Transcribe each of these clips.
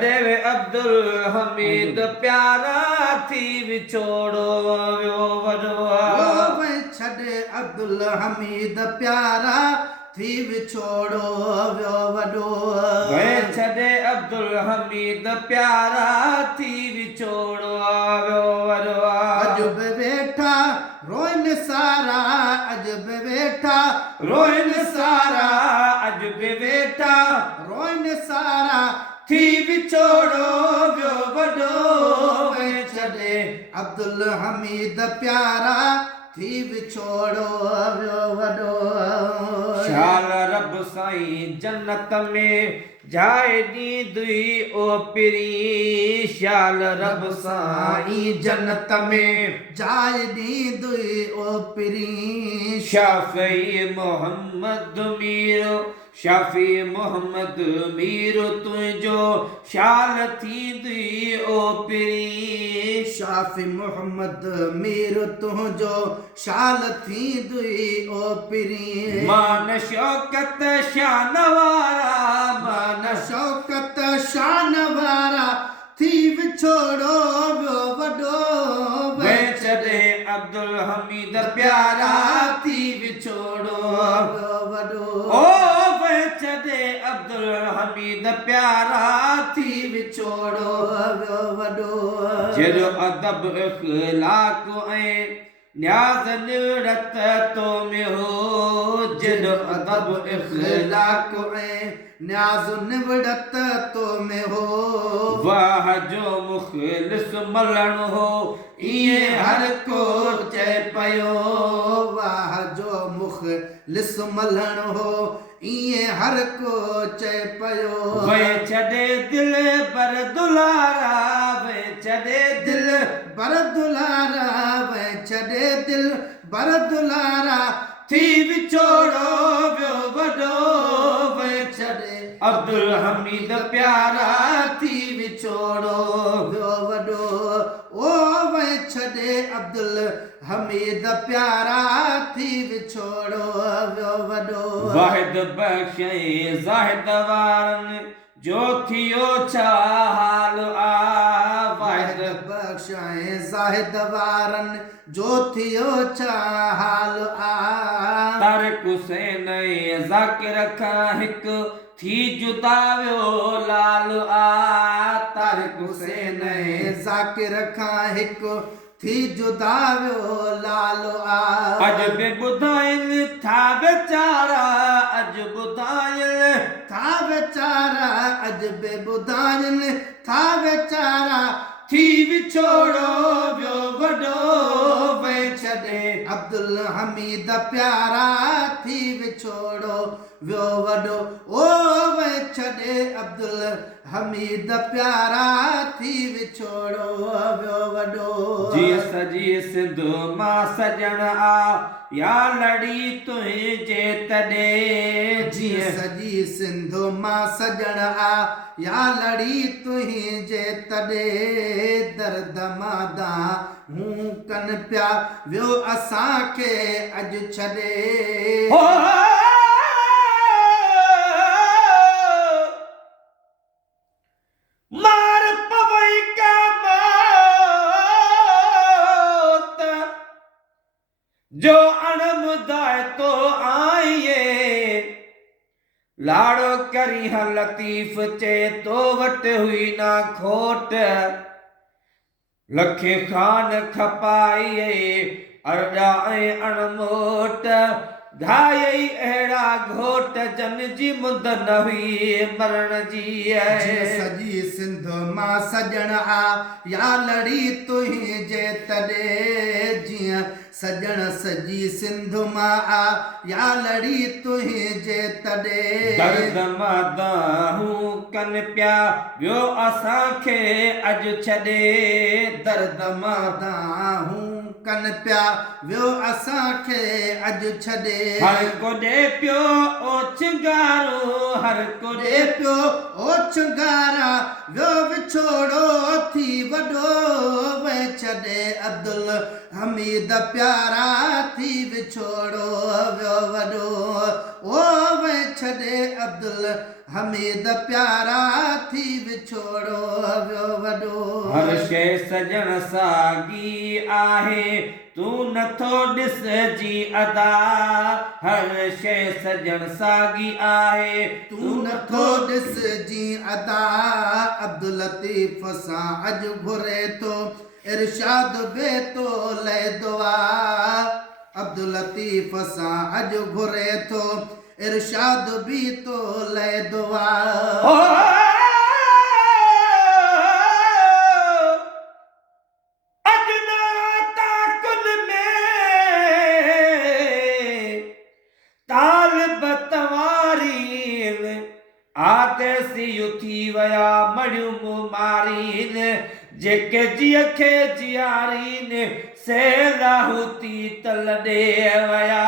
छॾे वे अब्दुल हमीद प्यारा थी विछोड़ो वियो वॾो वे छॾे अब्दुल हमीद प्यारा थी विछोड़ो वियो वॾो वे छॾे अब्दुल हमीद प्यारा थी विछोड़ो वियो वॾो अॼु बि वेठा रोइन सारा अॼु बि वेठा रोइन सारा अॼु बि वेठा रोइन सारा थी विछोड़ो वियो वॾो वे छॾे अब्दुल हमीद प्यारा थी विछोड़ो वियो वॾो शाल रब साईं जन्नत में जाए ॾींदुई ओ पिरी शाल रब साईं जन्नत में जाए ॾींदुई ओ पिरी शाफ़ी मोहम्मद मीरो शाफ़ी मोहम्मद मीरो तुंहिंजो शाल थींदुई ओ पिरी शाफ़ी मोहम्मद मीर तुंहिंजो शाल थींदुई ओ पिरी मान शौकत शान वारा मान शौकत शान वारा थी विछोड़ो वियो वॾो वे छॾे अब्दुल हमीद प्यारा थी विछोड़ो वियो वॾो ओ वे छॾे अब्दुल हमीद प्यारा थी विछोड़ो वियो वॾो जहिड़ो अदब इख़्लाक़ ऐं न्याज़ निवड़त तो में हो जहिड़ो अदब इख़्लाक़ ऐं न्याज़ निवड़त तो में हो वाह जो मुख़लिस मलण हो ईअं हर को चए पियो वाह जो मुख़लिस मलण हो ईअं हर को चए पियो वे छॾे दिल पर दुलारा वे छॾे दिल बर दुलारा वे छॾे दिल बर दुलारा थी विछोड़ो वियो वॾो वे छॾे अब्दुल हमीद प्यारा थी विछोड़ो वियो वॾो ओ वे छॾे अब्दुल हमीद प्यारा थी विछोड़ो वियो वॾो वाहिद बख़्श ज़ाहिद वारनि जो थियो छा हाल आ वाहिद बख़्श ज़ाहिद वारनि जो थियो छा हाल आ तारिक हुसैन ज़ाकिर खां हिकु थी जुदा वियो लाल आ तारिक हुसैन ज़ाकिर खां हिकु थी जुदा वियो लाल आ अॼु बि ॿुधाइनि था वीचारा अॼु ॿुधाइनि था वीचारा अॼु बि ॿुधाइनि था वीचारा थी विछोड़ो वियो वॾो वे छॾे अब्दुल हमीद प्यारा थी विछोड़ो वियो वॾो ओ वे छॾे अब्दुल हमीद प्यारा थी विछोड़ो वियो वॾो जीअं सजी सिंध मां सजण आ या लड़ी तुंहिंजे तॾे जीअं सजी सिंध मां सजण आ या लड़ी तुंहिंजे तॾे दर्द मादा हूं कन पिया वियो असांखे अॼु छॾे मार पवई का मौत जो अणमुदाए तो आइए लाड़ो करी हा लतीफ़ चे तो वट हुई ना खोट लखे खान खपाइए अरड़ा ऐं अणमोट घायई अहिड़ा घोट जन जी मुंद न हुई मरण जी जीअं सजी सिंध मां सजण आ या लड़ी तुंहिंजे तॾे जीअं सजण सजी सिंध मां आ या लड़ी तुंहिंजे तॾे दर्द मादा हूं कन पिया वियो असांखे अॼु छॾे दर्द मादा हूं कन पिया वियो असांखे अॼु छॾे हर को ॾे पियो ओछंगारो हर को ॾे पियो ओछंगारा वियो विछोड़ो थी वॾो वे छॾे अब्दुल हमीद प्यारा थी विछोड़ो वियो वॾो ओ वे छॾे अब्दुल हमीद प्यारा थी विछोड़ो वियो वॾो हर शइ सजण साॻी आहे तूं नथो ॾिसजी अदा हर शइ सजण साॻी आहे तूं नथो ॾिसजी अदा अब्दुल लतीफ़ सां अॼु घुरे थो इरशाद बे तो लय दुआ अब्दुल लतीफ़ सां अॼु घुरे थो इरशाद बि तो लय दुआ थी वया मड़ियूं मारीन जेके जीअ खे जियारीन से लाहूती तल ॾे वया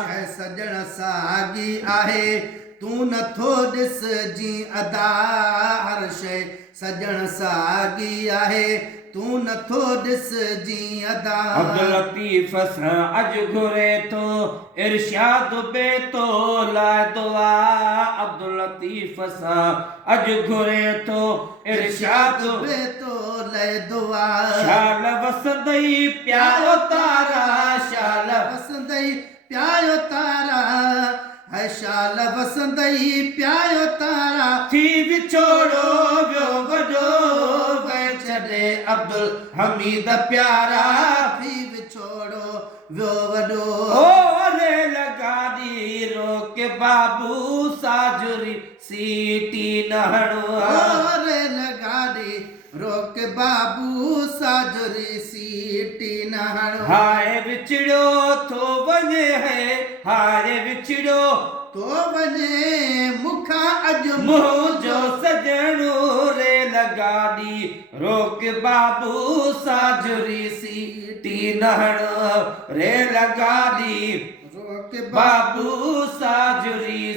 शइ सजण साॻी आहे तूं नथो ॾिसजी अदा हर शइ सजण साॻी आहे तूं नथो ॾिसजी अदा अब्दुल लतीफ़ सां अॼु घुरे थो इरशाद बे तो लाइ दुआ अब्दुल लतीफ़ सां अॼु घुरे थो इरशाद बे तो लय दुआ शाल वसंदई प्यारो तारा शाल वसंदई प्यारो तारा है शाल वसंदई प्यारो तारा थी विछोड़ो वियो वॾो वै छॾे अब्दुल हमीद प्यारा थी विछोड़ो वियो वॾो ओ रेल गाॾी रोक बाबू साजुरी सीटी न हणो रेल गाॾी रोक बाबू साजुरी सीटी न हणो हाय विछड़ो थो वञे है हाय विछड़ो तो वञे मूंखां अॼु मुंहिंजो सजणो रेल गाॾी रोक बाबू साजुरी सीटी न हणो रेल गाॾी रोक बाबू साजुरी